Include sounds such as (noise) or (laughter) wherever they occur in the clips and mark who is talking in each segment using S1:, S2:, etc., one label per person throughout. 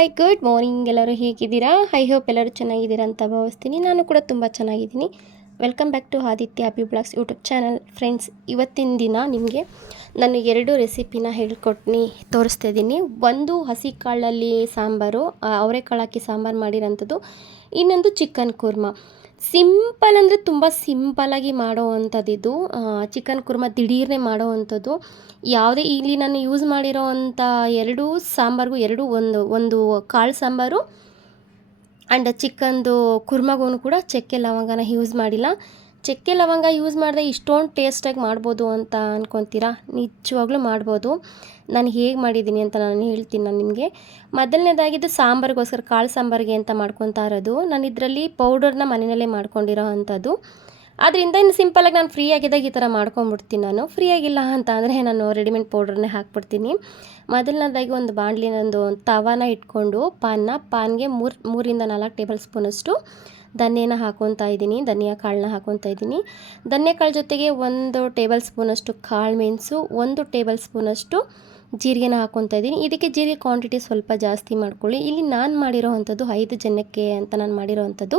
S1: Hi good morning ಎಲ್ಲರೂ ಹೇಗಿದ್ದೀರಾ? High hope ಎಲ್ಲರೂ ಚೆನ್ನಾಗಿದ್ದೀರಾ ಅಂತ ಭಾವಿಸ್ತೀನಿ. ನಾನು ಕೂಡ ತುಂಬ ಚೆನ್ನಾಗಿದ್ದೀನಿ. Welcome back to Aditya happy blogs YouTube channel friends ಇವತ್ತಿನ ದಿನ ನಿಮಗೆ ನಾನು ಎರಡು ರೆಸಿಪಿನ ಹೇಳ್ಕೊಟ್ನಿ, ತೋರಿಸ್ತಾ ಇದ್ದೀನಿ. ಒಂದು ಹಸಿ ಕಾಳಲ್ಲಿ ಸಾಂಬಾರು ಅವರೆಕಾಳು ಹಾಕಿ ಸಾಂಬಾರು ಮಾಡಿರೋಂಥದ್ದು, ಇನ್ನೊಂದು ಚಿಕನ್ ಕುರ್ಮಾ. ಸಿಂಪಲ್ ಅಂದರೆ ತುಂಬ ಸಿಂಪಲಾಗಿ ಮಾಡೋ ಅಂಥದ್ದಿದ್ದು ಚಿಕನ್ ಕುರ್ಮ ದಿಢೀರ್ನೆ ಮಾಡೋ ಅಂಥದ್ದು ಯಾವುದೇ ಇಲ್ಲಿ ನಾನು ಯೂಸ್ ಮಾಡಿರೋ ಅಂಥ ಎರಡೂ ಸಾಂಬಾರಿಗೂ, ಎರಡು ಒಂದು ಒಂದು ಕಾಳು ಸಾಂಬಾರು ಆ್ಯಂಡ್ ಚಿಕನ್ದು ಕುರ್ಮಗೂ ಕೂಡ ಚಕ್ಕೆ ಲವಂಗನ ಯೂಸ್ ಮಾಡಿಲ್ಲ. ಚಕ್ಕೆ ಲವಂಗ ಯೂಸ್ ಮಾಡಿದೆ ಇಷ್ಟೊಂದು ಟೇಸ್ಟಾಗಿ ಮಾಡ್ಬೋದು ಅಂತ ಅನ್ಕೊತೀರಾ? ನಿಜವಾಗ್ಲೂ ಮಾಡ್ಬೋದು. ನಾನು ಹೇಗೆ ಮಾಡಿದ್ದೀನಿ ಅಂತ ನಾನು ಹೇಳ್ತೀನಿ ನಾನು ನಿಮಗೆ. ಮೊದಲನೇದಾಗಿದ್ದು ಸಾಂಬಾರಿಗೋಸ್ಕರ, ಕಾಳು ಸಾಂಬಾರಿಗೆ ಅಂತ ಮಾಡ್ಕೊತಾ ಇರೋದು. ನಾನು ಇದರಲ್ಲಿ ಪೌಡರ್ನ ಮನೆಯಲ್ಲೇ ಮಾಡ್ಕೊಂಡಿರೋ ಅಂಥದ್ದು. ಅದರಿಂದ ಇನ್ನು ಸಿಂಪಲಾಗಿ ನಾನು ಫ್ರೀ ಆಗಿದ್ದಾಗ ಈ ಥರ ಮಾಡ್ಕೊಂಬಿಡ್ತೀನಿ ನಾನು. ಫ್ರೀ ಆಗಿಲ್ಲ ಅಂತ ಅಂದರೆ ನಾನು ರೆಡಿಮೇಡ್ ಪೌಡ್ರನ್ನೇ ಹಾಕ್ಬಿಡ್ತೀನಿ. ಮೊದಲನೇದಾಗಿ ಒಂದು ಬಾಣಲಿನೊಂದು ತವಾನ ಇಟ್ಕೊಂಡು, ಪಾನ್ನ, ಪಾನ್ಗೆ ಮೂರು, ಮೂರಿಂದ ನಾಲ್ಕು ಟೇಬಲ್ ಸ್ಪೂನಷ್ಟು ಧನ್ಯನ ಹಾಕೊತಾ ಇದ್ದೀನಿ, ಧನಿಯಾ ಕಾಳನ್ನ ಹಾಕೊತಾ ಇದ್ದೀನಿ. ಧನ್ಯ ಕಾಳು ಜೊತೆಗೆ ಒಂದು ಟೇಬಲ್ ಸ್ಪೂನಷ್ಟು ಕಾಳು ಮೆಣಸು, ಒಂದು ಟೇಬಲ್ ಸ್ಪೂನಷ್ಟು ಜೀರಿಗೆನ ಹಾಕೊತಾ ಇದ್ದೀನಿ. ಇದಕ್ಕೆ ಜೀರಿಗೆ ಕ್ವಾಂಟಿಟಿ ಸ್ವಲ್ಪ ಜಾಸ್ತಿ ಮಾಡ್ಕೊಳ್ಳಿ. ಇಲ್ಲಿ ನಾನು ಮಾಡಿರೋ ಅಂಥದ್ದು ಐದು ಜನಕ್ಕೆ ಅಂತ ನಾನು ಮಾಡಿರೋ ಅಂಥದ್ದು,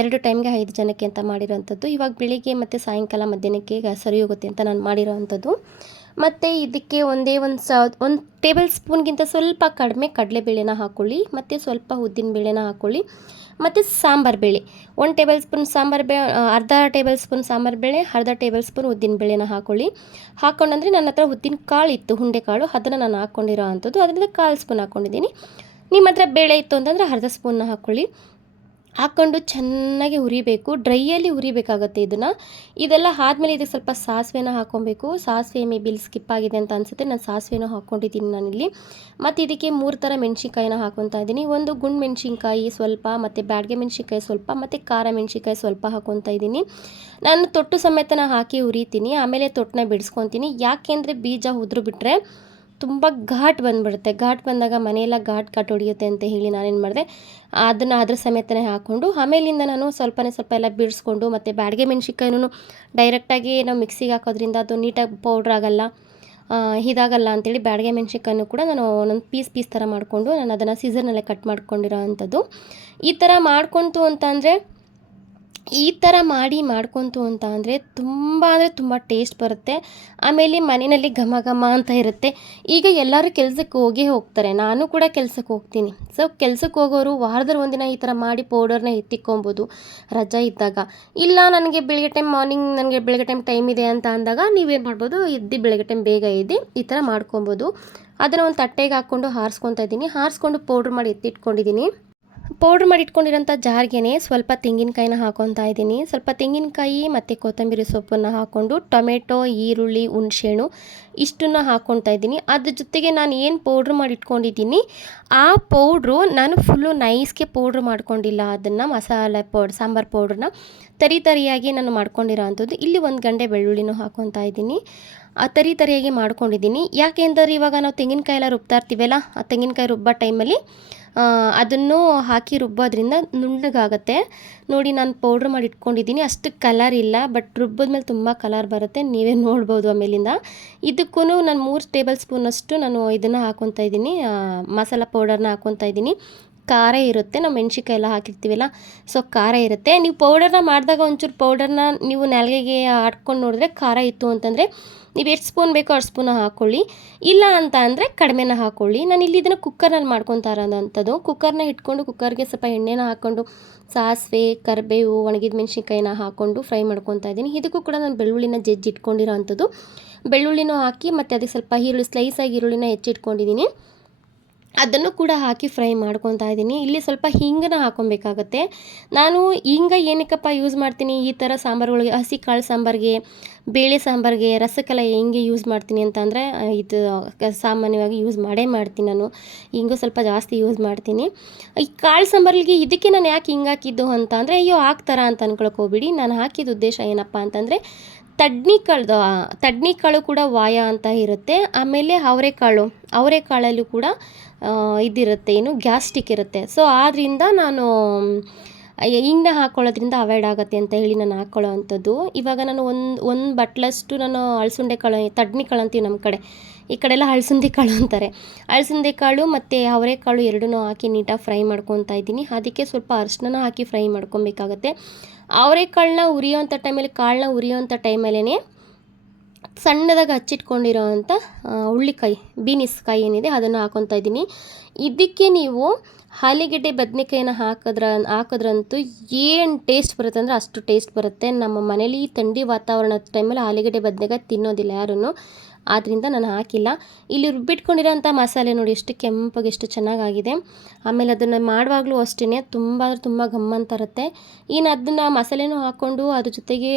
S1: ಎರಡು ಟೈಮ್ಗೆ ಐದು ಜನಕ್ಕೆ ಅಂತ ಮಾಡಿರೋ ಅಂಥದ್ದು, ಇವಾಗ ಬೆಳಿಗ್ಗೆ ಮತ್ತು ಸಾಯಂಕಾಲ ಮಧ್ಯಾಹ್ನಕ್ಕೆ ಸರಿ ಹೋಗುತ್ತೆ ಅಂತ ನಾನು ಮಾಡಿರೋ ಅಂಥದ್ದು. ಮತ್ತು ಇದಕ್ಕೆ ಒಂದೇ ಒಂದು ಸ, ಒಂದು ಟೇಬಲ್ ಸ್ಪೂನ್ಗಿಂತ ಸ್ವಲ್ಪ ಕಡಿಮೆ ಕಡಲೆಬೇಳೆನ ಹಾಕ್ಕೊಳ್ಳಿ ಮತ್ತು ಸ್ವಲ್ಪ ಉದ್ದಿನ ಬೇಳೆನ ಹಾಕ್ಕೊಳ್ಳಿ ಮತ್ತು ಸಾಂಬಾರು ಬೇಳೆ. ಒಂದು ಟೇಬಲ್ ಸ್ಪೂನ್ ಸಾಂಬಾರು ಬೇ ಅರ್ಧ ಟೇಬಲ್ ಸ್ಪೂನ್ ಸಾಂಬಾರು ಬೇಳೆ, ಅರ್ಧ ಟೇಬಲ್ ಸ್ಪೂನ್ ಉದ್ದಿನ ಬೇಳೆನ ಹಾಕ್ಕೊಳ್ಳಿ ಹಾಕ್ಕೊಂಡಂದ್ರೆ ನನ್ನ ಹತ್ರ ಉದ್ದಿನ ಕಾಳು ಇತ್ತು, ಹುಂಡೆ ಕಾಳು, ಅದನ್ನು ನಾನು ಹಾಕ್ಕೊಂಡಿರೋ ಅಂಥದ್ದು. ಅದರಿಂದ ಕಾಲು ಸ್ಪೂನ್ ಹಾಕ್ಕೊಂಡಿದ್ದೀನಿ ನಿಮ್ಮ ಹತ್ರ ಬೇಳೆ ಇತ್ತು ಅಂತಂದರೆ ಅರ್ಧ ಸ್ಪೂನ್ನ ಹಾಕ್ಕೊಳ್ಳಿ ಹಾಕ್ಕೊಂಡು ಚೆನ್ನಾಗಿ ಹುರಿಬೇಕು ಡ್ರೈಯಲ್ಲಿ ಹುರಿಬೇಕಾಗತ್ತೆ ಇದನ್ನು. ಇದೆಲ್ಲ ಆದಮೇಲೆ ಇದಕ್ಕೆ ಸ್ವಲ್ಪ ಸಾಸಿವೆನ ಹಾಕ್ಕೊಬೇಕು. ಸಾಸಿವೆ ಮೇ ಬಿಲ್ ಸ್ಕಿಪ್ ಆಗಿದೆ ಅಂತ ಅನಿಸುತ್ತೆ. ನಾನು ಸಾಸಿವೆನೂ ಹಾಕ್ಕೊಂಡಿದ್ದೀನಿ ನಾನಿಲ್ಲಿ. ಮತ್ತು ಇದಕ್ಕೆ ಮೂರು ಥರ ಮೆಣಸಿನ್ಕಾಯಿನ ಹಾಕ್ಕೊತಾ ಇದ್ದೀನಿ. ಒಂದು ಗುಂಡು ಮೆಣಸಿನ್ಕಾಯಿ ಸ್ವಲ್ಪ, ಮತ್ತು ಬ್ಯಾಡ್ಗೆ ಮೆಣಸಿನ್ಕಾಯಿ ಸ್ವಲ್ಪ, ಮತ್ತು ಖಾರ ಮೆಣಸಿನ್ಕಾಯಿ ಸ್ವಲ್ಪ ಹಾಕ್ಕೊತಾ ಇದ್ದೀನಿ. ನಾನು ತೊಟ್ಟು ಸಮೇತನ ಹಾಕಿ ಹುರಿತೀನಿ. ಆಮೇಲೆ ತೊಟ್ಟನ್ನ ಬಿಡಿಸ್ಕೊತೀನಿ. ಯಾಕೆಂದರೆ ಬೀಜ ಉದುರು ಬಿಟ್ಟರೆ ತುಂಬ ಘಾಟ್ ಬಂದ್ಬಿಡುತ್ತೆ. ಘಾಟ್ ಬಂದಾಗ ಮನೆಯೆಲ್ಲ ಘಾಟ್ ಘಾಟ್ ಹೊಡೆಯುತ್ತೆ ಅಂತ ಹೇಳಿ ನಾನೇನು ಮಾಡಿದೆ. ಅದನ್ನು ಅದ್ರ ಸಮೇತನೇ ಹಾಕ್ಕೊಂಡು ಆಮೇಲಿಂದ ನಾನು ಸ್ವಲ್ಪನೇ ಸ್ವಲ್ಪ ಎಲ್ಲ ಬಿಡಿಸ್ಕೊಂಡು ಮತ್ತು ಬ್ಯಾಡಗೆ ಮೆಣ್ಸಿನ್ಕಾಯಿನೂ ಡೈರೆಕ್ಟಾಗಿ ನಾವು ಮಿಕ್ಸಿಗೆ ಹಾಕೋದ್ರಿಂದ ಅದು ನೀಟಾಗಿ ಪೌಡ್ರ್ ಆಗೋಲ್ಲ ಇದಾಗಲ್ಲ ಅಂತೇಳಿ ಬ್ಯಾಡಗೆ ಮೆಣ್ಸಿನ್ಕಾಯನ್ನು ಕೂಡ ನಾನು ಒಂದೊಂದು ಪೀಸ್ ಪೀಸ್ ಥರ ಮಾಡಿಕೊಂಡು ನಾನು ಅದನ್ನು ಸೀಸನ್ನಲ್ಲೇ ಕಟ್ ಮಾಡ್ಕೊಂಡಿರೋ ಅಂಥದ್ದು. ಈ ಥರ ಮಾಡ್ಕೊಂತು ಅಂತ ಅಂದರೆ ಈ ಥರ ಮಾಡಿ ಮಾಡ್ಕೊತು ಅಂತ ಅಂದರೆ ತುಂಬ ಅಂದರೆ ತುಂಬ ಟೇಸ್ಟ್ ಬರುತ್ತೆ. ಆಮೇಲೆ ಮನೆಯಲ್ಲಿ ಘಮ ಘಮ ಅಂತ ಇರುತ್ತೆ. ಈಗ ಎಲ್ಲರೂ ಕೆಲಸಕ್ಕೆ ಹೋಗೇ ಹೋಗ್ತಾರೆ. ನಾನು ಕೂಡ ಕೆಲಸಕ್ಕೆ ಹೋಗ್ತೀನಿ. ಸೊ ಕೆಲಸಕ್ಕೆ ಹೋಗೋರು ವಾರದಲ್ಲಿ ಒಂದಿನ ಈ ಥರ ಮಾಡಿ ಪೌಡರ್ನ ಎತ್ತಿಕ್ಕೊಬೋದು ರಜಾ ಇದ್ದಾಗ. ಇಲ್ಲ, ನನಗೆ ಬೆಳಗ್ಗೆ ಟೈಮ್ ಮಾರ್ನಿಂಗ್ ನನಗೆ ಬೆಳಗ್ಗೆ ಟೈಮ್ ಟೈಮ್ ಇದೆ ಅಂತ ಅಂದಾಗ ನೀವೇನು ಮಾಡ್ಬೋದು, ಎದ್ದು ಬೆಳಗ್ಗೆ ಟೈಮ್ ಬೇಗ ಇದ್ದು ಈ ಥರ ಮಾಡ್ಕೊಬೋದು. ಅದನ್ನು ಒಂದು ತಟ್ಟೆಗೆ ಹಾಕ್ಕೊಂಡು ಹಾರಿಸ್ಕೊತಾ ಇದ್ದೀನಿ. ಹಾರಿಸ್ಕೊಂಡು ಪೌಡ್ರ್ ಮಾಡಿ ಎತ್ತಿಟ್ಕೊಂಡಿದ್ದೀನಿ. ಪೌಡ್ರ್ ಮಾಡಿ ಇಟ್ಕೊಂಡಿರೋಂಥ ಸ್ವಲ್ಪ ತೆಂಗಿನಕಾಯಿನ ಹಾಕೊತಾ ಇದ್ದೀನಿ. ಸ್ವಲ್ಪ ತೆಂಗಿನಕಾಯಿ ಮತ್ತು ಕೊತ್ತಂಬರಿ ಸೊಪ್ಪನ್ನು ಹಾಕ್ಕೊಂಡು ಟೊಮೆಟೊ, ಈರುಳ್ಳಿ, ಹುಣಸೆಹಣ್ಣು ಇಷ್ಟನ್ನು ಹಾಕ್ಕೊತಾ ಇದ್ದೀನಿ. ಅದ್ರ ಜೊತೆಗೆ ನಾನು ಏನು ಪೌಡ್ರ್ ಮಾಡಿ ಇಟ್ಕೊಂಡಿದ್ದೀನಿ ಆ ಪೌಡ್ರು ನಾನು ಫುಲ್ಲು ನೈಸ್ಗೆ ಪೌಡ್ರ್ ಮಾಡ್ಕೊಂಡಿಲ್ಲ. ಅದನ್ನು ಮಸಾಲೆ ಪೌಡ್ ಸಾಂಬಾರು ಪೌಡ್ರನ್ನ ತರಿ ತರಿಯಾಗಿ ನಾನು ಮಾಡ್ಕೊಂಡಿರೋ ಅಂಥದ್ದು. ಇಲ್ಲಿ ಒಂದು ಗಂಟೆ ಬೆಳ್ಳುಳ್ಳಿನೂ ಹಾಕ್ಕೊತಾ ಇದ್ದೀನಿ. ಆ ತರಿ ತರಿಯಾಗಿ ಮಾಡ್ಕೊಂಡಿದ್ದೀನಿ. ಯಾಕೆಂದರೆ ಇವಾಗ ನಾವು ತೆಂಗಿನಕಾಯಿ ಎಲ್ಲ ರುಬ್ತಾ ಇರ್ತೀವಲ್ಲ, ಆ ತೆಂಗಿನಕಾಯಿ ರುಬ್ಬೋ ಟೈಮಲ್ಲಿ ಅದನ್ನು ಹಾಕಿ ರುಬ್ಬೋದ್ರಿಂದ ನುಣ್ಣಗಾಗತ್ತೆ. ನೋಡಿ, ನಾನು ಪೌಡ್ರ್ ಮಾಡಿ ಇಟ್ಕೊಂಡಿದ್ದೀನಿ ಅಷ್ಟು ಕಲರ್ ಇಲ್ಲ ಬಟ್ ರುಬ್ಬೋದ್ಮೇಲೆ ತುಂಬ ಕಲರ್ ಬರುತ್ತೆ. ನೀವೇ ನೋಡ್ಬೋದು ಆಮೇಲಿಂದ. ಇದಕ್ಕೂ ನಾನು ಮೂರು ಟೇಬಲ್ ಸ್ಪೂನಷ್ಟು ನಾನು ಇದನ್ನು ಹಾಕ್ಕೊತಾ ಇದ್ದೀನಿ ಮಸಾಲ ಪೌಡರ್ನ ಹಾಕ್ಕೊತಾ ಇದ್ದೀನಿ ಖಾರ ಇರುತ್ತೆ, ನಾವು ಮೆಣ್ಸಿನ್ಕಾಯಿ ಎಲ್ಲ ಹಾಕಿರ್ತೀವಲ್ಲ ಸೊ ಖಾರ ಇರುತ್ತೆ. ನೀವು ಪೌಡರ್ನ ಮಾಡಿದಾಗ ಒಂಚೂರು ಪೌಡರ್ನ ನೀವು ನಾಲ್ಗೆಗೆ ಆಡ್ಕೊಂಡು ನೋಡಿದ್ರೆ ಖಾರ ಇತ್ತು ಅಂತಂದರೆ ನೀವು ಎಷ್ಟು ಸ್ಪೂನ್ ಬೇಕೋ ಅಷ್ಟು ಸ್ಪೂನ ಹಾಕ್ಕೊಳ್ಳಿ ಇಲ್ಲ ಅಂತ ಅಂದರೆ ಕಡಿಮೆನ ಹಾಕ್ಕೊಳ್ಳಿ ನಾನು ಇಲ್ಲಿ ಇದನ್ನು ಕುಕ್ಕರ್ನಲ್ಲಿ ಮಾಡ್ಕೊತಾ ಇರೋದಂಥದ್ದು. ಕುಕ್ಕರ್ನ ಇಟ್ಕೊಂಡು ಕುಕ್ಕರ್ಗೆ ಸ್ವಲ್ಪ ಎಣ್ಣೆನ ಹಾಕ್ಕೊಂಡು ಸಾಸಿವೆ, ಕರಿಬೇವು, ಒಣಗಿದ ಮೆಣಸಿನ್ಕಾಯಿನ ಹಾಕ್ಕೊಂಡು ಫ್ರೈ ಮಾಡ್ಕೊತಾ ಇದ್ದೀನಿ. ಇದಕ್ಕೂ ಕೂಡ ನಾನು ಬೆಳ್ಳುಳ್ಳಿನ ಜಜ್ಜಿ ಇಟ್ಕೊಂಡಿರೋ ಅಂಥದ್ದು ಬೆಳ್ಳುಳ್ಳಿನೂ ಹಾಕಿ ಮತ್ತು ಅದಕ್ಕೆ ಸ್ವಲ್ಪ ಈರುಳ್ಳಿ ಸ್ಲೈಸಾಗಿ ಈರುಳ್ಳಿನ ಹೆಚ್ಚಿಟ್ಕೊಂಡಿದ್ದೀನಿ. ಅದನ್ನು ಕೂಡ ಹಾಕಿ ಫ್ರೈ ಮಾಡ್ಕೊತಾ ಇದ್ದೀನಿ. ಇಲ್ಲಿ ಸ್ವಲ್ಪ ಹಿಂಗನ ಹಾಕೊಬೇಕಾಗತ್ತೆ. ನಾನು ಹಿಂಗ ಏನಕ್ಕಪ್ಪ ಯೂಸ್ ಮಾಡ್ತೀನಿ? ಈ ಥರ ಸಾಂಬಾರುಗಳಿಗೆ ಹಸಿ ಕಾಳು ಸಾಂಬಾರಿಗೆ, ಬೇಳೆ ಸಾಂಬಾರಿಗೆ, ರಸಕ್ಕೆಲ್ಲ ಹೆಂಗೆ ಯೂಸ್ ಮಾಡ್ತೀನಿ ಅಂತಂದರೆ ಇದು ಸಾಮಾನ್ಯವಾಗಿ ಯೂಸ್ ಮಾಡೇ ಮಾಡ್ತೀನಿ ನಾನು. ಹಿಂಗೂ ಸ್ವಲ್ಪ ಜಾಸ್ತಿ ಯೂಸ್ ಮಾಡ್ತೀನಿ. ಈ ಕಾಳು ಸಾಂಬಾರಿಗೆ ಇದಕ್ಕೆ ನಾನು ಯಾಕೆ ಹಿಂಗೆ ಹಾಕಿದ್ದು ಅಂತ ಅಯ್ಯೋ ಹಾಕ್ತಾರ ಅಂತ ಅನ್ಕೊಳಕ್ಕೆ ಹೋಗ್ಬಿಡಿ. ನಾನು ಹಾಕಿದ ಉದ್ದೇಶ ಏನಪ್ಪ ಅಂತಂದರೆ ತಡ್ನಿ ಕಾಳು ತಡ್ನಿ ಕಾಳು ಕೂಡ ವಾಯ ಅಂತ ಇರುತ್ತೆ. ಆಮೇಲೆ ಅವರೆಕಾಳು, ಅವರೆಕಾಳಲ್ಲೂ ಕೂಡ ಇದಿರುತ್ತೆ, ಏನು ಗ್ಯಾಸ್ಟಿಕ್ ಇರುತ್ತೆ. ಸೊ ಆದ್ದರಿಂದ ನಾನು ಹಿಂಗೆ ಹಾಕ್ಕೊಳ್ಳೋದ್ರಿಂದ ಅವಾಯ್ಡ್ ಆಗುತ್ತೆ ಅಂತ ಹೇಳಿ ನಾನು ಹಾಕ್ಕೊಳ್ಳೋ ಅಂಥದ್ದು. ಇವಾಗ ನಾನು ಒಂದು ಒಂದು ಬಟ್ಲಷ್ಟು ನಾನು ಅಳಸುಂಡೆ ಕಾಳು, ತಡ್ನಿ ಕಾಳು ಅಂತೀವಿ ನಮ್ಮ ಕಡೆ. ಈ ಕಡೆ ಎಲ್ಲ ಅಳಸಂದಿ ಕಾಳು ಅಂತಾರೆ. ಅಳಸಂದಿ ಕಾಳು ಮತ್ತು ಅವರೆಕಾಳು ಎರಡನ್ನೂ ಹಾಕಿ ನೀಟಾಗಿ ಫ್ರೈ ಮಾಡ್ಕೊತಾ ಇದ್ದೀನಿ. ಅದಕ್ಕೆ ಸ್ವಲ್ಪ ಅರಿಶಿನ ಹಾಕಿ ಫ್ರೈ ಮಾಡ್ಕೊಬೇಕಾಗತ್ತೆ. ಅವರೆಕಾಳನ್ನ ಉರಿಯೋಂಥ ಟೈಮಲ್ಲಿ ಕಾಳನ್ನ ಉರಿಯೋವಂಥ ಟೈಮಲ್ಲೇ ಸಣ್ಣದಾಗಿ ಹಚ್ಚಿಟ್ಕೊಂಡಿರೋ ಅಂಥ ಹುಳ್ಳಿಕಾಯಿ, ಬೀನಿಸ್ ಕಾಯಿ ಏನಿದೆ ಅದನ್ನು ಹಾಕೊತಾ ಇದ್ದೀನಿ. ಇದಕ್ಕೆ ನೀವು ಹಾಲಿಗೆಡ್ಡೆ ಬದನೆಕಾಯಿನ ಹಾಕಿದ್ರ, ಹಾಕಿದ್ರಂತೂ ಏನು ಟೇಸ್ಟ್ ಬರುತ್ತೆ ಅಂದರೆ ಅಷ್ಟು ಟೇಸ್ಟ್ ಬರುತ್ತೆ. ನಮ್ಮ ಮನೇಲಿ ಈ ಥಂಡಿ ವಾತಾವರಣದ ಟೈಮಲ್ಲಿ ಆಲೂಗಡ್ಡೆ ಬದನೆಕಾಯಿ ತಿನ್ನೋದಿಲ್ಲ ಯಾರೂ ಆದ್ದರಿಂದ ನಾನು ಹಾಕಿಲ್ಲ. ಇಲ್ಲಿ ರುಬ್ಬಿಟ್ಕೊಂಡಿರೋಂಥ ಮಸಾಲೆ ನೋಡಿ ಎಷ್ಟು ಕೆಂಪಗೆ ಎಷ್ಟು ಚೆನ್ನಾಗಾಗಿದೆ. ಆಮೇಲೆ ಅದನ್ನು ಮಾಡುವಾಗಲೂ ಅಷ್ಟೇ ತುಂಬ ಅಂದರೆ ತುಂಬ ಗಮ್ಮಂತರುತ್ತೆ ಇನ್ನು ಅದನ್ನು ಮಸಾಲೆನೂ ಹಾಕ್ಕೊಂಡು ಅದ್ರ ಜೊತೆಗೆ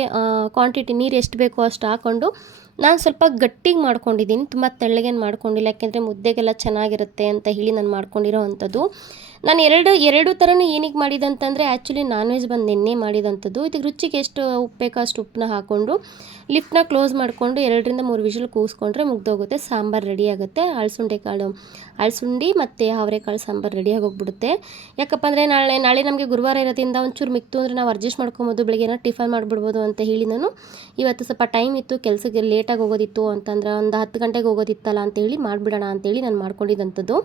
S1: ಕ್ವಾಂಟಿಟಿ ನೀರು ಎಷ್ಟು ಬೇಕೋ ಅಷ್ಟು ಹಾಕ್ಕೊಂಡು ನಾನು ಸ್ವಲ್ಪ ಗಟ್ಟಿಗೆ ಮಾಡ್ಕೊಂಡಿದ್ದೀನಿ. ತುಂಬ ತೆಳ್ಳಗೇನು ಮಾಡ್ಕೊಂಡಿಲ್ಲ, ಯಾಕೆಂದರೆ ಮುದ್ದೆಗೆಲ್ಲ ಚೆನ್ನಾಗಿರುತ್ತೆ ಅಂತ ಹೇಳಿ ನಾನು ಮಾಡ್ಕೊಂಡಿರೋ ಅಂಥದ್ದು. ನಾನು ಎರಡು ಎರಡು ಥರನೂ ಏನಿಗೆ ಮಾಡಿದಂತಂದರೆ ಆ್ಯಕ್ಚುಲಿ ನಾನ್ ವೆಜ್ ಬಂದು ನಿನ್ನೆ ಮಾಡಿದಂಥದ್ದು. ಇದಕ್ಕೆ ರುಚಿಗೆ ಎಷ್ಟು ಉಪ್ಪು ಬೇಕೋ ಅಷ್ಟು ಉಪ್ಪನ್ನ ಹಾಕ್ಕೊಂಡು ಲಿಫ್ಟ್ನ ಕ್ಲೋಸ್ ಮಾಡಿಕೊಂಡು ಎರಡರಿಂದ ಮೂರು ವಿಷಲ್ ಕೂಸ್ಕೊಂಡ್ರೆ ಮುಗ್ದೋಗುತ್ತೆ. ಸಾಂಬಾರು ರೆಡಿ ಆಗುತ್ತೆ. ಕಾಳು, ಅಳಸುಂಡಿ ಮತ್ತು ಅವರೆಕಾಳು ಸಾಂಬಾರು ರೆಡಿಯಾಗಿ ಹೋಗ್ಬಿಡುತ್ತೆ ಯಾಕಪ್ಪ ಅಂದರೆ ನಾಳೆ ನಾಳೆ ನಮಗೆ ಗುರುವಾರ ಇರೋದ್ರಿಂದ ಒಂಚೂರು ಮಿಕ್ತು ಅಂದರೆ ನಾವು ಅಡ್ಜಸ್ಟ್ ಮಾಡ್ಕೊಬೋದು, ಬೆಳಗ್ಗೆ ಏನೋ ಟಿಫನ್ ಮಾಡಿಬಿಡ್ಬೋದು ಅಂತ ಹೇಳಿ ನಾನು ಇವತ್ತು ಸ್ವಲ್ಪ ಟೈಮ್ ಇತ್ತು, ಕೆಲಸಕ್ಕೆ ಲೇಟಾಗಿ ಹೋಗೋದಿತ್ತು ಅಂತಂದ್ರೆ ಒಂದು ಹತ್ತು ಗಂಟೆಗೆ ಹೋಗೋದಿತ್ತಲ್ಲ ಅಂತ ಹೇಳಿ ಮಾಡಿಬಿಡೋಣ ಅಂತೇಳಿ ನಾನು ಮಾಡ್ಕೊಂಡಿದ್ದಂಥದ್ದು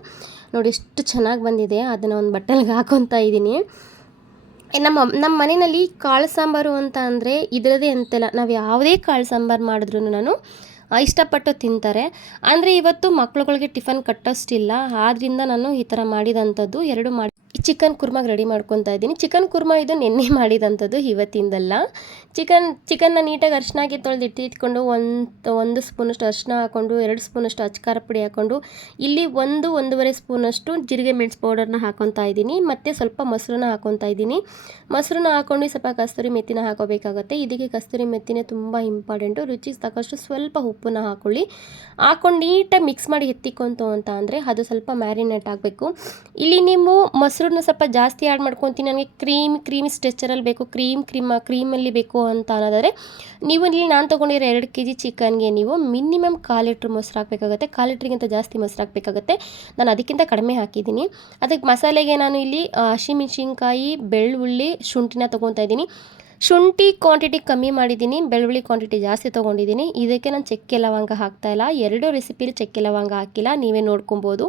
S1: ನೋಡಿ ಎಷ್ಟು ಚೆನ್ನಾಗಿ ಬಂದಿದೆ. ಅದನ್ನು ಒಂದು ಬಟ್ಟಲಿಗೆ ಹಾಕೊತಾ ಇದ್ದೀನಿ. ನಮ್ಮ ನಮ್ಮ ಮನೆಯಲ್ಲಿ ಕಾಳು ಸಾಂಬಾರು ಅಂತ ಅಂದರೆ ಇದರದೇ ಅಂತೆಲ್ಲ ನಾವು ಯಾವುದೇ ಕಾಳು ಸಾಂಬಾರು ಮಾಡಿದ್ರು ನಾನು ಇಷ್ಟಪಟ್ಟು ತಿಂತಾರೆ. ಅಂದರೆ ಇವತ್ತು ಮಕ್ಳುಗಳಿಗೆ ಟಿಫನ್ ಕಟ್ಟೋಷ್ಟಿಲ್ಲ. ಆದ್ದರಿಂದ ನಾನು ಈ ಥರ ಮಾಡಿದಂಥದ್ದು. ಎರಡು ಮಾಡಿ ಚಿಕನ್ ಕುರ್ಮಾಗೆ ರೆಡಿ ಮಾಡ್ಕೊತಾ ಇದ್ದೀನಿ. ಚಿಕನ್ ಕುರ್ಮಾ ಇದು ನಿನ್ನೆ (laughs) ಮಾಡಿದಂಥದ್ದು ಇವತ್ತಿಂದಲ್ಲ. ಚಿಕನ್, ಚಿಕನ್ನ ನೀಟಾಗಿ ಅರ್ಶನಾಗಿ ತೊಳೆದು ಇಟ್ಟಿಟ್ಕೊಂಡು ಒಂದು ಒಂದು ಸ್ಪೂನಷ್ಟು ಅರ್ಶನ ಹಾಕ್ಕೊಂಡು ಎರಡು ಸ್ಪೂನಷ್ಟು ಅಚ್ಚಕಾರ ಪುಡಿ ಹಾಕ್ಕೊಂಡು ಇಲ್ಲಿ ಒಂದು, ಒಂದೂವರೆ ಸ್ಪೂನಷ್ಟು ಜೀರಿಗೆ ಮೆಣಸು ಪೌಡರ್ನ ಹಾಕೊತಾ ಇದ್ದೀನಿ. ಮತ್ತು ಸ್ವಲ್ಪ ಮೊಸರನ್ನ ಹಾಕೊತಾ ಇದ್ದೀನಿ. ಮೊಸರನ್ನ ಹಾಕ್ಕೊಂಡು ಸ್ವಲ್ಪ ಕಸ್ತೂರಿ ಮೆತ್ತಿನ ಹಾಕೋಬೇಕಾಗತ್ತೆ. ಇದಕ್ಕೆ ಕಸ್ತೂರಿ ಮೆತ್ತಿನೇ ತುಂಬ ಇಂಪಾರ್ಟೆಂಟು ರುಚಿಗೆ ತಕ್ಕಷ್ಟು ಸ್ವಲ್ಪ ಉಪ್ಪನ್ನ ಹಾಕ್ಕೊಳ್ಳಿ ಹಾಕ್ಕೊಂಡು ನೀಟಾಗಿ ಮಿಕ್ಸ್ ಮಾಡಿ ಎತ್ತಿಕೊಂತು ಅಂತ ಅಂದರೆ ಅದು ಸ್ವಲ್ಪ ಮ್ಯಾರಿನೇಟ್ ಆಗಬೇಕು. ಇಲ್ಲಿ ನೀವು ಮೊಸರನ್ನ ಸ್ವಲ್ಪ ಜಾಸ್ತಿ ಆ್ಯಡ್ ಮಾಡ್ಕೊತೀನಿ. ನನಗೆ ಕ್ರೀಮ್ ಕ್ರೀಮ್ ಸ್ಟ್ರೆಚರಲ್ಲಿ ಬೇಕು. ಕ್ರೀಮ್ ಕ್ರೀಮ್ ಕ್ರೀಮಲ್ಲಿ ಬೇಕು ಅಂತ ಅನ್ನೋದಾದರೆ, ನೀವು ಇಲ್ಲಿ ನಾನು ತೊಗೊಂಡಿರೋ ಎರಡು ಕೆ ಜಿ ಚಿಕನ್ಗೆ ನೀವು ಮಿನಿಮಮ್ ಕಾಲು ಲೀಟ್ರ್ ಮೊಸರು ಹಾಕಬೇಕಾಗುತ್ತೆ. ಕಾಲು ಲೀಟ್ರಿಗಿಂತ ಜಾಸ್ತಿ ಮೊಸರು ಹಾಕಬೇಕಾಗುತ್ತೆ. ನಾನು ಅದಕ್ಕಿಂತ ಕಡಿಮೆ ಹಾಕಿದ್ದೀನಿ. ಅದಕ್ಕೆ ಮಸಾಲೆಗೆ ನಾನು ಇಲ್ಲಿ ಹಸಿಮೆಣ್ಸಿನ್ಕಾಯಿ, ಬೆಳ್ಳುಳ್ಳಿ, ಶುಂಠಿನ ತೊಗೊತಾ ಇದ್ದೀನಿ. ಶುಂಠಿ ಕ್ವಾಂಟಿಟಿ ಕಮ್ಮಿ ಮಾಡಿದ್ದೀನಿ, ಬೆಳ್ಳುಳ್ಳಿ ಕ್ವಾಂಟಿಟಿ ಜಾಸ್ತಿ ತೊಗೊಂಡಿದ್ದೀನಿ. ಇದಕ್ಕೆ ನಾನು ಚಕ್ಕೆ ಲವಂಗ ಹಾಕ್ತಾ ಇಲ್ಲ. ಎರಡು ರೆಸಿಪಿಲಿ ಚಕ್ಕೆ ಲವಂಗ ಹಾಕಿಲ್ಲ, ನೀವೇ ನೋಡ್ಕೊಬೋದು.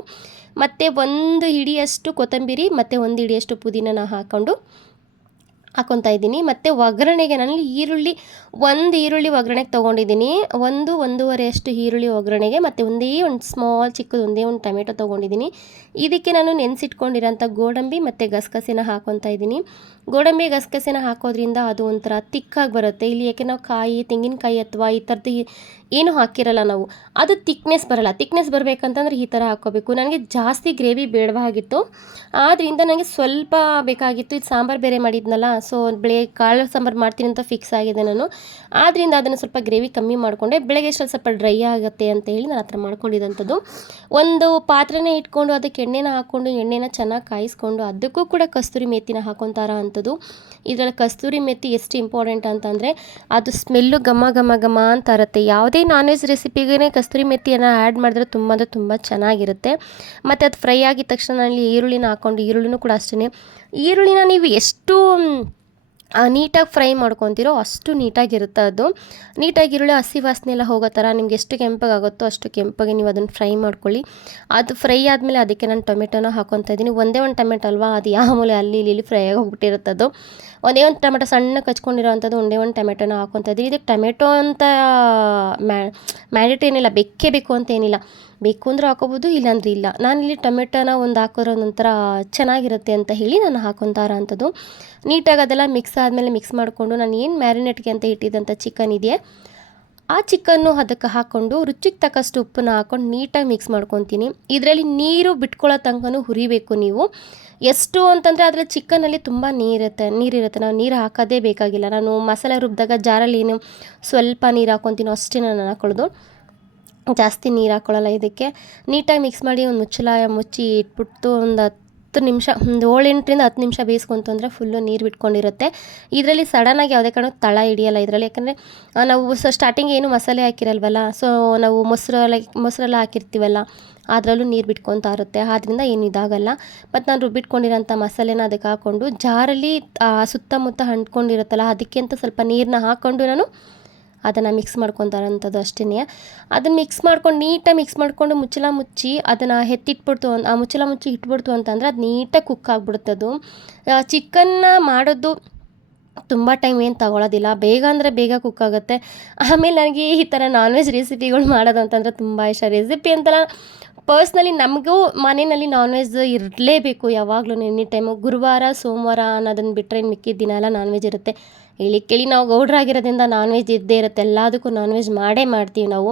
S1: ಮತ್ತು ಒಂದು ಹಿಡಿಯಷ್ಟು ಕೊತ್ತಂಬರಿ, ಮತ್ತು ಒಂದು ಹಿಡಿಯಷ್ಟು ಪುದೀನ ಹಾಕ್ಕೊಂಡು ಹಾಕ್ಕೊತಾ ಇದ್ದೀನಿ. ಮತ್ತು ಒಗ್ಗರಣೆಗೆ ನಾನು ಈರುಳ್ಳಿ, ಒಂದು ಈರುಳ್ಳಿ ಒಗ್ಗರಣೆಗೆ ತೊಗೊಂಡಿದ್ದೀನಿ. ಒಂದು, ಒಂದೂವರೆ ಅಷ್ಟು ಈರುಳ್ಳಿ ಒಗ್ಗರಣೆಗೆ ಮತ್ತು ಒಂದೇ ಒಂದು ಸ್ಮಾಲ್ ಚಿಕ್ಕದು ಒಂದೇ ಒಂದು ಟೊಮೆಟೊ ತೊಗೊಂಡಿದ್ದೀನಿ. ಇದಕ್ಕೆ ನಾನು ನೆನೆಸಿಟ್ಕೊಂಡಿರೋಂಥ ಗೋಡಂಬಿ ಮತ್ತು ಗಸಗಸಿನ ಹಾಕ್ಕೊತಾ ಇದ್ದೀನಿ. ಗೋಡಂಬಿ, ಗಸಗಸೆನ ಹಾಕೋದ್ರಿಂದ ಅದು ಒಂಥರ ತಿಕ್ಕಾಗಿ ಬರುತ್ತೆ. ಇಲ್ಲಿ ಯಾಕೆ ನಾವು ಕಾಯಿ, ತೆಂಗಿನಕಾಯಿ ಅಥವಾ ಈ ಥರದ್ದು ಏನು ಹಾಕಿರಲ್ಲ ನಾವು. ಅದು ತಿಕ್ನೆಸ್ ಬರಲ್ಲ. ತಿಕ್ನೆಸ್ ಬರಬೇಕಂತಂದ್ರೆ ಈ ಥರ ಹಾಕ್ಕೋಬೇಕು. ನನಗೆ ಜಾಸ್ತಿ ಗ್ರೇವಿ ಬೇಡವಾಗಿತ್ತು ಆದ್ದರಿಂದ ನನಗೆ ಸ್ವಲ್ಪ ಬೇಕಾಗಿತ್ತು. ಇದು ಸಾಂಬಾರು ಬೇರೆ ಮಾಡಿದ್ನಲ್ಲ, ಸೊ ಬೆಳೆ ಕಾಳು ಸಾಂಬಾರು ಮಾಡ್ತೀನಿ ಅಂತ ಫಿಕ್ಸ್ ಆಗಿದೆ ನಾನು. ಆದ್ದರಿಂದ ಅದನ್ನು ಸ್ವಲ್ಪ ಗ್ರೇವಿ ಕಮ್ಮಿ ಮಾಡಿಕೊಂಡೆ. ಬೆಳಗ್ಗೆ ಎಷ್ಟು ಸ್ವಲ್ಪ ಡ್ರೈ ಆಗುತ್ತೆ ಅಂತ ಹೇಳಿ ನಾನು ಆ ಥರ ಮಾಡ್ಕೊಂಡಿದ್ದಂಥದ್ದು ಒಂದು ಪಾತ್ರೆನೇ ಇಟ್ಕೊಂಡು ಅದಕ್ಕೆ ಎಣ್ಣೆನ ಹಾಕ್ಕೊಂಡು, ಎಣ್ಣೆನ ಚೆನ್ನಾಗಿ ಕಾಯಿಸ್ಕೊಂಡು, ಅದಕ್ಕೂ ಕೂಡ ಕಸ್ತೂರಿ ಮೆತ್ತಿನ ಹಾಕೊತಾರ ಅಂಥದ್ದು. ಇದರಲ್ಲಿ ಕಸ್ತೂರಿ ಮೆತ್ತಿ ಎಷ್ಟು ಇಂಪಾರ್ಟೆಂಟ್ ಅಂತಂದರೆ ಅದು ಸ್ಮೆಲ್ಲು ಘಮ ಘಮ ಘಮ ಅಂತ ಇರುತ್ತೆ ಯಾವುದೇ ನಾನ್ ವೆಜ್ ರೆಸಿಪಿಗೇ ಕಸ್ತೂರಿ ಮೆತ್ತಿಯನ್ನು ಆ್ಯಡ್ ಮಾಡಿದ್ರೆ ತುಂಬ ಅಂದರೆ ತುಂಬ ಚೆನ್ನಾಗಿರುತ್ತೆ. ಮತ್ತು ಅದು ಫ್ರೈ ಆಗಿದ ತಕ್ಷಣ ನಾನು ಈರುಳ್ಳಿನ ಹಾಕ್ಕೊಂಡು ಈರುಳ್ಳಿನೂ ಕೂಡ ಅಷ್ಟೇ ಈರುಳ್ಳಿನ ನೀವು ಎಷ್ಟು ನೀಟಾಗಿ ಫ್ರೈ ಮಾಡ್ಕೊತಿರೋ ಅಷ್ಟು ನೀಟಾಗಿರುತ್ತೆ ಅದು. ನೀಟಾಗಿ ಈರುಳ್ಳಿ, ಹಸಿ ವಾಸನೆ ಎಲ್ಲ ಹೋಗೋ ಥರ ನಿಮ್ಗೆ ಎಷ್ಟು ಕೆಂಪಗಾಗುತ್ತೋ ಅಷ್ಟು ಕೆಂಪಗೆ ನೀವು ಅದನ್ನು ಫ್ರೈ ಮಾಡ್ಕೊಳ್ಳಿ. ಅದು ಫ್ರೈ ಆದಮೇಲೆ ಅದಕ್ಕೆ ನಾನು ಟೊಮೆಟೊನ ಹಾಕೊತಾ ಇದ್ದೀನಿ. ಒಂದೇ ಒಂದು ಟೊಮೆಟೊ ಅಲ್ವಾ, ಅದು ಯಾವ ಮೂಲೆ ಅಲ್ಲಿ ಇಲ್ಲಿ ಫ್ರೈ ಆಗಿ ಹೋಗ್ಬಿಟ್ಟಿರುತ್ತದು ಒಂದೇ ಒಂದು ಟೊಮೆಟೊ ಸಣ್ಣ ಕಚ್ಕೊಂಡಿರೋವಂಥದ್ದು ಒಂದೇ ಒಂದು ಟೊಮೆಟೊನ ಹಾಕೊತಾ ಇದ್ದೀನಿ. ಇದಕ್ಕೆ ಟೊಮೆಟೊ ಅಂತ ಮ್ಯಾ ಮ್ಯಾಂಡೇಟ್ ಏನಿಲ್ಲ, ಬೆಕ್ಕೇ ಬೇಕು ಅಂತ ಏನಿಲ್ಲ. ಬೇಕು ಅಂದರೆ ಹಾಕೋಬೋದು, ಇಲ್ಲಾಂದ್ರೆ ಇಲ್ಲ. ನಾನಿಲ್ಲಿ ಟೊಮೆಟೊನ ಒಂದು ಹಾಕಿದ್ರೆ ನಂತರ ಚೆನ್ನಾಗಿರುತ್ತೆ ಅಂತ ಹೇಳಿ ನಾನು ಹಾಕೊತಾರ ಅಂಥದ್ದು ನೀಟಾಗಿ ಅದೆಲ್ಲ ಮಿಕ್ಸ್ ಆದಮೇಲೆ ಮಿಕ್ಸ್ ಮಾಡಿಕೊಂಡು ನಾನು ಏನು ಮ್ಯಾರಿನೇಟ್ಗೆ ಅಂತ ಇಟ್ಟಿದ್ದಂಥ ಚಿಕನ್ ಇದೆಯೇ ಆ ಚಿಕನ್ನು ಅದಕ್ಕೆ ಹಾಕ್ಕೊಂಡು ರುಚಿಗೆ ತಕ್ಕಷ್ಟು ಉಪ್ಪನ್ನ ಹಾಕ್ಕೊಂಡು ನೀಟಾಗಿ ಮಿಕ್ಸ್ ಮಾಡ್ಕೊತೀನಿ. ಇದರಲ್ಲಿ ನೀರು ಬಿಟ್ಕೊಳ್ಳೋ ತನಕನೂ ಹುರಿಬೇಕು ನೀವು. ಎಷ್ಟು ಅಂತಂದರೆ ಅದರಲ್ಲಿ ಚಿಕನಲ್ಲಿ ತುಂಬ ನೀರಿರುತ್ತೆ ನೀರಿರುತ್ತೆ. ನಾವು ನೀರು ಹಾಕೋದೇ ಬೇಕಾಗಿಲ್ಲ. ನಾನು ಮಸಾಲೆ ರುಬ್ಬಿದಾಗ ಜಾರಲ್ಲಿ ಏನು ಸ್ವಲ್ಪ ನೀರು ಹಾಕ್ಕೊತೀನೋ ಅಷ್ಟೇ ನಾನು ಹಾಕೊಳ್ಳೋದು. ಜಾಸ್ತಿ ನೀರು ಹಾಕ್ಕೊಳ್ಳಲ್ಲ ಇದಕ್ಕೆ ನೀಟಾಗಿ ಮಿಕ್ಸ್ ಮಾಡಿ ಒಂದು ಮುಚ್ಚಲ ಮುಚ್ಚಿ ಇಟ್ಬಿಟ್ಟು ಒಂದು ಹತ್ತು ನಿಮಿಷ, ಒಂದು ಏಳೆಂಟರಿಂದ ಹತ್ತು ನಿಮಿಷ ಬೇಯಿಸ್ಕೊಂತು ಅಂದರೆ ಫುಲ್ಲು ನೀರು ಬಿಟ್ಕೊಂಡಿರುತ್ತೆ. ಇದರಲ್ಲಿ ಸಡನ್ನಾಗಿ ಯಾವುದೇ ಕಾರಣಕ್ಕೆ ತಳ ಹಿಡಿಯಲ್ಲ ಇದರಲ್ಲಿ. ಯಾಕಂದರೆ ನಾವು ಸೊ ಸ್ಟಾರ್ಟಿಂಗ್ ಏನು ಮಸಾಲೆ ಹಾಕಿರಲ್ವಲ್ಲ ಸೊ ನಾವು ಮೊಸರೆಲ್ಲ ಮೊಸರೆಲ್ಲ ಹಾಕಿರ್ತೀವಲ್ಲ, ಅದರಲ್ಲೂ ನೀರು ಬಿಟ್ಕೊತಾ ಇರುತ್ತೆ. ಆದ್ದರಿಂದ ಏನು ಇದಾಗಲ್ಲ. ಮತ್ತು ನಾನು ರುಬ್ಬಿಟ್ಕೊಂಡಿರೋಂಥ ಮಸಾಲೆನ ಅದಕ್ಕೆ ಹಾಕ್ಕೊಂಡು ಜಾರಲ್ಲಿ ಸುತ್ತಮುತ್ತ ಹಂಟ್ಕೊಂಡಿರುತ್ತಲ್ಲ ಅದಕ್ಕೆ ಅಂತ ಸ್ವಲ್ಪ ನೀರನ್ನ ಹಾಕ್ಕೊಂಡು ನಾನು ಅದನ್ನು ಮಿಕ್ಸ್ ಮಾಡ್ಕೊತಾರಂಥದ್ದು ಅಷ್ಟೇ ಅದನ್ನು ಮಿಕ್ಸ್ ಮಾಡ್ಕೊಂಡು ನೀಟಾಗಿ ಮಿಕ್ಸ್ ಮಾಡಿಕೊಂಡು ಮುಚ್ಚಲ ಮುಚ್ಚಿ ಅದನ್ನು ಎತ್ತಿಟ್ಬಿಡ್ತು ಆ ಮುಚ್ಚಲ ಮುಚ್ಚಿ ಇಟ್ಬಿಡ್ತು ಅಂತಂದರೆ ಅದು ನೀಟಾಗಿ ಕುಕ್ ಅದು ಚಿಕನ್ನ ಮಾಡೋದು ತುಂಬ ಟೈಮ್ ಏನು ತಗೊಳ್ಳೋದಿಲ್ಲ ಬೇಗ ಅಂದರೆ ಬೇಗ ಕುಕ್ ಆಗುತ್ತೆ. ಆಮೇಲೆ ನನಗೆ ಈ ಥರ ನಾನ್ ವೆಜ್ ರೆಸಿಪಿಗಳು ಮಾಡೋದು ಅಂತಂದರೆ ತುಂಬ ಇಷ್ಟ. ರೆಸಿಪಿ ಅಂತಲ್ಲ ಪರ್ಸ್ನಲಿ ನಮಗೂ ಮನೆಯಲ್ಲಿ ನಾನ್ ವೆಜ್ ಇರಲೇಬೇಕು ಯಾವಾಗಲೂ ಎನಿ ಟೈಮು ಗುರುವಾರ, ಸೋಮವಾರ ಅನ್ನೋದನ್ನು ಬಿಟ್ಟರೆ ಇನ್ನು ಮಿಕ್ಕಿದ ದಿನ ಎಲ್ಲ ನಾನ್ ವೆಜ್ ಇರುತ್ತೆ. ಹೇಳಿ, ಕೇಳಿ, ನಾವು ಗೌಡ್ರಾಗಿರೋದ್ರಿಂದ ನಾನ್ ವೆಜ್ ಇದ್ದೇ ಇರುತ್ತೆ. ಎಲ್ಲದಕ್ಕೂ ನಾನ್ ವೆಜ್ ಮಾಡೇ ಮಾಡ್ತೀವಿ ನಾವು.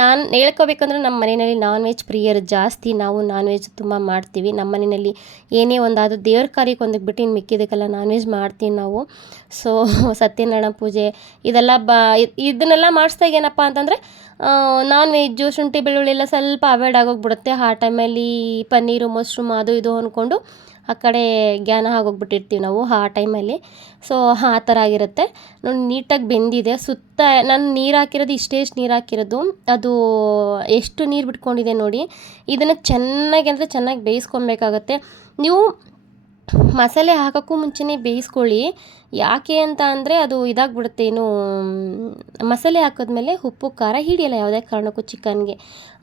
S1: ನಾನು ಹೇಳ್ಕೋಬೇಕಂದ್ರೆ ನಮ್ಮ ಮನೆಯಲ್ಲಿ ನಾನ್ ವೆಜ್ ಪ್ರಿಯರು ಜಾಸ್ತಿ. ನಾವು ನಾನ್ ವೆಜ್ ತುಂಬ ಮಾಡ್ತೀವಿ. ನಮ್ಮ ಮನೆಯಲ್ಲಿ ಏನೇ ಒಂದಾದರೂ ದೇವ್ರ ಕಾರ್ಯಕ್ಕೆ ಒಂದಕ್ಕೆ ಬಿಟ್ಟು ಮಿಕ್ಕಿದಕ್ಕೆಲ್ಲ ನಾನ್ ವೆಜ್ ಮಾಡ್ತೀವಿ ನಾವು. ಸೊ ಸತ್ಯನಾರಾಯಣ ಪೂಜೆ ಇದೆಲ್ಲ ಬ, ಇದನ್ನೆಲ್ಲ ಮಾಡಿಸ್ದಾಗ ಏನಪ್ಪ ಅಂತಂದರೆ ನಾನ್ ವೆಜ್ಜು ಶುಂಠಿ ಬೆಳ್ಳುಳ್ಳಿ ಎಲ್ಲ ಸ್ವಲ್ಪ ಅವಾಯ್ಡ್ ಆಗೋಗ್ಬಿಡುತ್ತೆ. ಆ ಟೈಮಲ್ಲಿ ಪನ್ನೀರು ಮಶ್ರೂಮ್ ಅದು ಇದು ಅಂದ್ಕೊಂಡು ಆ ಕಡೆ ಗ್ಯಾನ ಆಗೋಗ್ಬಿಟ್ಟಿರ್ತೀವಿ ನಾವು ಆ ಟೈಮಲ್ಲಿ. ಸೊ ಆ ಥರ ಆಗಿರುತ್ತೆ. ನೋಡಿ, ನೀಟಾಗಿ ಬೆಂದಿದೆ. ಸುತ್ತ ನಾನು ನೀರು ಹಾಕಿರೋದು ಇಷ್ಟೇ ಇಷ್ಟು ನೀರು ಹಾಕಿರೋದು. ಅದು ಎಷ್ಟು ನೀರು ಬಿಟ್ಕೊಂಡಿದೆ ನೋಡಿ. ಇದನ್ನು ಚೆನ್ನಾಗಿ ಅಂದರೆ ಚೆನ್ನಾಗಿ ಬೇಯಿಸ್ಕೊಬೇಕಾಗತ್ತೆ ನೀವು ಮಸಾಲೆ ಹಾಕೋಕ್ಕೂ ಮುಂಚೆನೇ ಬೇಯಿಸ್ಕೊಳ್ಳಿ. ಯಾಕೆ ಅಂತ ಅಂದರೆ ಅದು ಇದಾಗ್ಬಿಡುತ್ತೆ. ಏನು, ಮಸಾಲೆ ಹಾಕಿದ್ಮೇಲೆ ಉಪ್ಪು, ಖಾರ ಹಿಡಿಯಲ್ಲ ಯಾವುದೇ ಕಾರಣಕ್ಕೂ ಚಿಕನ್ಗೆ.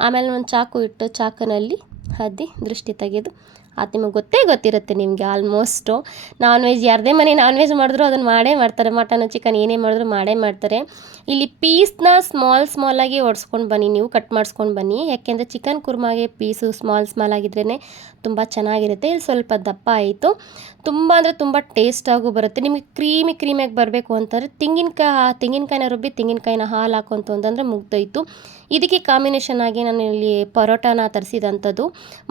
S1: ಆಮೇಲೆ ಒಂದು ಚಾಕು ಇಟ್ಟು ಚಾಕುನಲ್ಲಿ ಹದ್ದಿ ದೃಷ್ಟಿ ತೆಗೆದು. ಅದು ನಿಮಗೆ ಗೊತ್ತೇ ಗೊತ್ತಿರುತ್ತೆ ನಿಮಗೆ ಆಲ್ಮೋಸ್ಟು ನಾನ್ ವೆಜ್ ಯಾರದೇ ಮನೆ ನಾನ್ ವೆಜ್ ಮಾಡಿದ್ರು ಅದನ್ನು ಮಾಡೇ ಮಾಡ್ತಾರೆ. ಮಟನ್ ಚಿಕನ್ ಏನೇ ಮಾಡಿದ್ರು ಮಾಡೇ ಮಾಡ್ತಾರೆ. ಇಲ್ಲಿ ಪೀಸ್ನ ಸ್ಮಾಲ್ ಸ್ಮಾಲಾಗಿ ಒಡ್ಸ್ಕೊಂಡು ಬನ್ನಿ. ನೀವು ಕಟ್ ಮಾಡಿಸ್ಕೊಂಡು ಬನ್ನಿ. ಯಾಕೆಂದರೆ ಚಿಕನ್ ಕುರ್ಮಾಗೆ ಪೀಸು ಸ್ಮಾಲ್ ಸ್ಮಾಲ್ ಆಗಿದ್ರೇ ತುಂಬ ಚೆನ್ನಾಗಿರುತ್ತೆ. ಇಲ್ಲಿ ಸ್ವಲ್ಪ ದಪ್ಪ ಆಯಿತು. ತುಂಬ ಅಂದರೆ ತುಂಬ ಟೇಸ್ಟಾಗೂ ಬರುತ್ತೆ. ನಿಮಗೆ ಕ್ರೀಮಿ ಕ್ರೀಮಿಯಾಗಿ ಬರಬೇಕು ಅಂತಂದರೆ ತೆಂಗಿನಕಾಯಿ ತೆಂಗಿನಕಾಯಿನ ರುಬ್ಬಿ ತೆಂಗಿನಕಾಯಿನ ಹಾಲು ಹಾಕೊಂತು ಅಂತಂದರೆ ಮುಗ್ದೋಯ್ತು. ಇದಕ್ಕೆ ಕಾಂಬಿನೇಷನ್ ಆಗಿ ನಾನು ಇಲ್ಲಿ ಪರೋಟಾನ ತರಿಸಿದಂಥದ್ದು.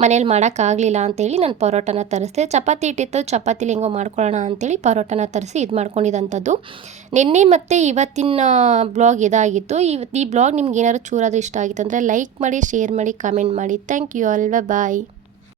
S1: ಮನೇಲಿ ಮಾಡೋಕ್ಕಾಗಲಿಲ್ಲ ಅಂತೇಳಿ ನಾನು ಪರೋಟನ ತರಿಸಿದೆ. ಚಪಾತಿ ಇಟ್ಟಿತ್ತು ಚಪಾತಿಲಿ ಲಿಂಗೋ ಮಾಡ್ಕೊಳ್ಳೋಣ ಅಂತೇಳಿ ಪರೋಟನ ತರಿಸಿ ಇದು ಮಾಡ್ಕೊಂಡಿದ್ದಂಥದ್ದು ನಿನ್ನೆ ಮತ್ತು ಇವತ್ತಿನ ಬ್ಲಾಗ್ ಇದಾಗಿತ್ತು. ಇವತ್ತು ಈ ಬ್ಲಾಗ್ ನಿಮ್ಗೆ ಏನಾದ್ರು ಚೂರಾದರೂ ಇಷ್ಟ ಆಗಿತ್ತು ಅಂದರೆ ಲೈಕ್ ಮಾಡಿ, ಶೇರ್ ಮಾಡಿ, ಕಮೆಂಟ್ ಮಾಡಿ. ಥ್ಯಾಂಕ್ ಯು ಅಲ್ವಾ ಬಾಯ್